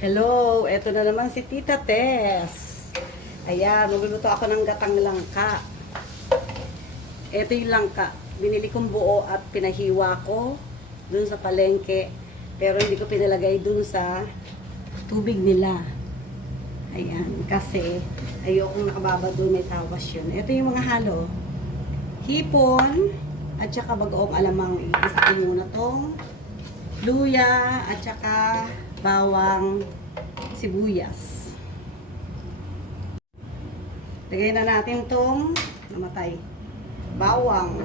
Hello, eto na naman si Tita Tess. Ayan, magluluto ako ng gatang langka. Eto yung langka. Binili kong buo at pinahiwa ko dun sa palengke. Pero hindi ko pinalagay dun sa tubig nila. Ayan, kasi ayokong nakababa dun may tawas yun. Ito yung mga halo. Hipon, at saka bagoong alamang. Igisa ko muna tong luya, at saka bawang sibuyas. Lagay na natin tong namatay. Bawang.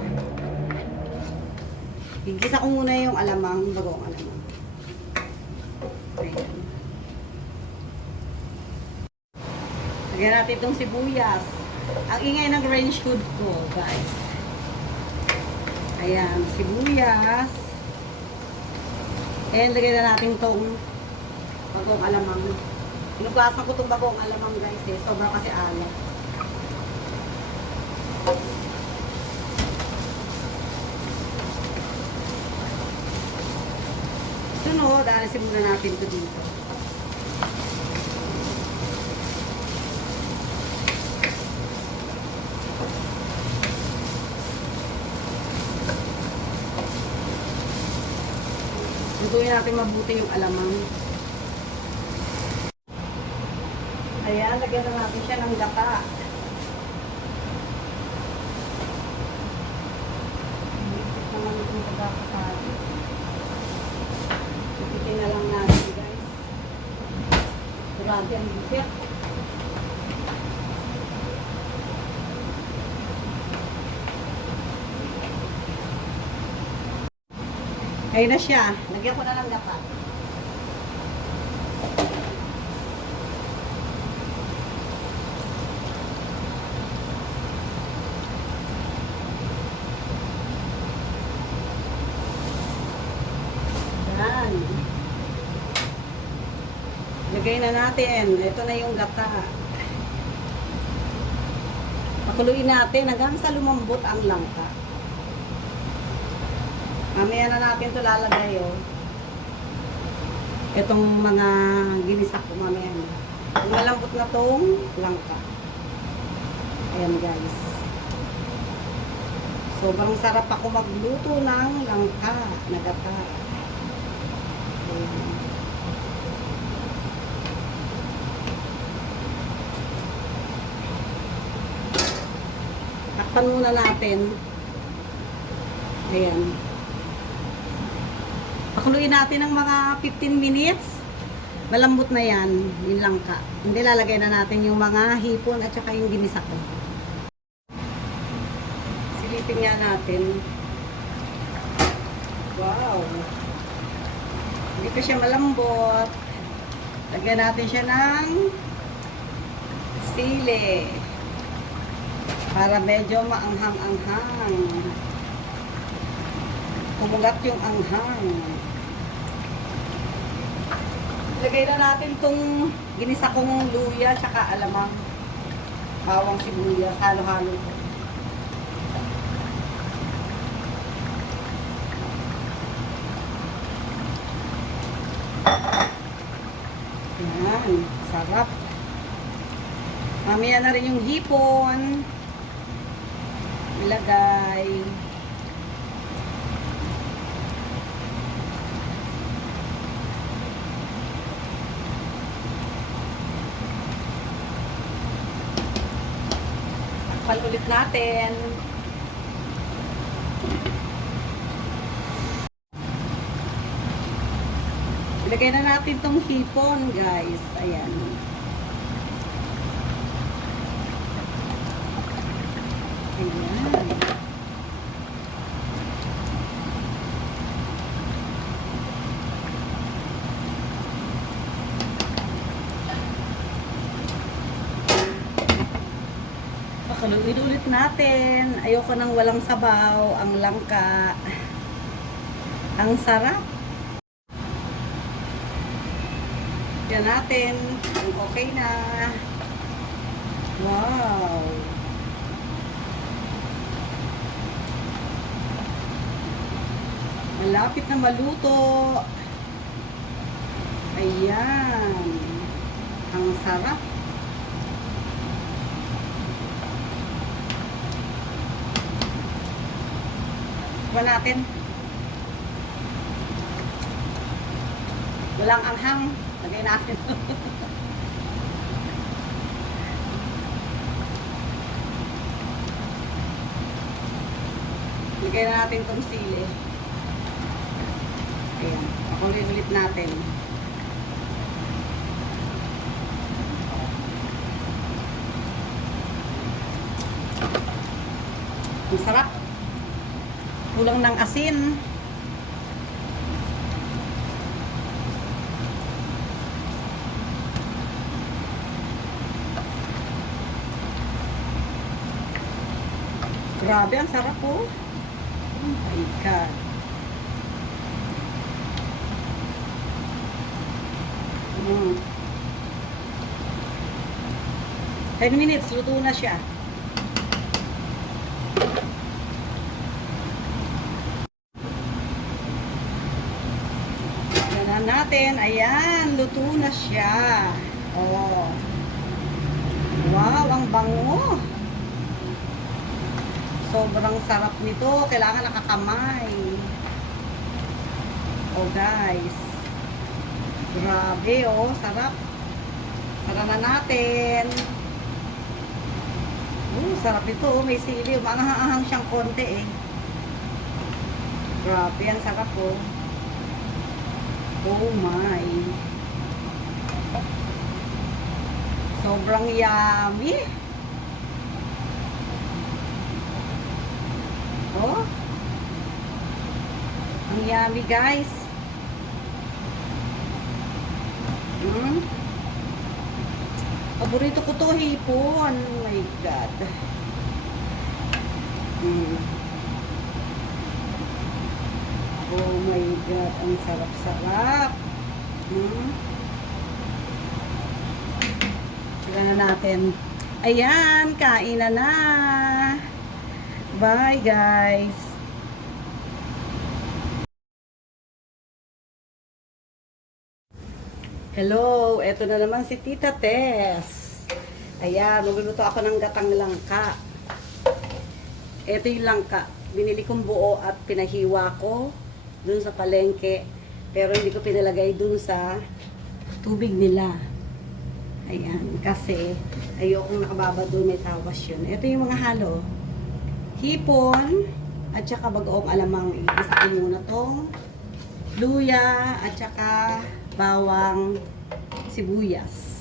Igisa ko muna yung alamang, bagoong alamang. Ayan. Lagyan natin itong sibuyas. Ang ingay ng range hood ko, guys. Ayan, sibuyas. And lagyan na natin itong bagong alamang. Inugasan ko itong bagong alamang, guys. Eh. Sobra kasi alat. Sunod, alisin muna natin ito dito. Lutuin natin mabuti yung alamang. Ayan, lagyan na natin siya ng gata. Higit naman itong pagkakasali. Ipitin na lang natin, guys. Durante ang bisip. Ayun na siya. Lagyan ko na lang gata. Yan. Lagay na natin. Ito na yung gata. Pakuluin natin hanggang sa lumambot ang langka. Mamaya na natin ito lalagay, oh. Itong mga ginisak ko mamaya na. Malambot na tong langka. Ayan, guys. Sobrang sarap ako magluto ng langka na gata. Ayan. Takpan muna natin. Ayan. Pakuluin natin ng mga 15 minutes. Malambot na yan, yung langka. Hindi lalagay na natin yung mga hipon at saka yung ginisa ko. Silipin nga natin. Wow! Hindi pa siya malambot. Lagyan natin siya ng sili. Para medyo maanghang-anghang. Kumulat yung anghang. Lagay na natin tong ginisa kong luya tsaka alamang bawang sibuyas. Halo-halo. Yan. Sarap. Mamaya na rin yung hipon. Ilagay. Takpan ulit natin. Ilagay na natin tong hipon, guys. Ayan. Ayan. Pakaluin ulit natin. Ayoko nang walang sabaw, ang langka. Ang sarap. Yan natin. Okay na. Wow. Malapit na maluto. Ayan. Ang sarap. Iba natin. Walang anghang. Lagay natin. Lagay na natin itong sili. Ayan. Pakulit ulit natin. Ang sarap. Kulang ng asin. Grabe, ang sarap po. Oh my God. Mm. 10 minutes, luto na siya. Na natin. Ayan, luto na siya. Oh. Wow, ang bango. Sobrang sarap nito. Kailangan nakakamay. Oh, guys. Grabe, oh. Sarap. Sara na natin. Oh, sarap ito. oh. May sili. Manahahang siyang konti, eh. Grabe, ang sarap, oh. Oh my. Sobrang yummy. Oh. Ang yummy, guys. Hmm. Paborito ko to hipon. Oh my God. Hmm. Oh my God, ang sarap-sarap. Hmm. Sila na natin. Ayan, kain na na. Bye, guys. Hello, eto na naman si Tita Tess. Ayan, magluluto ako ng gatang langka. Ito yung langka. Binili kong buo at pinahiwa ko dun sa palengke. Pero hindi ko pinalagay dun sa tubig nila. Ayan, kasi ayokong nakababa doon may tawas yun. Ito yung mga halo. Hipon, at saka bagoong alamang. Igisa ko muna tong luya, at saka bawang sibuyas.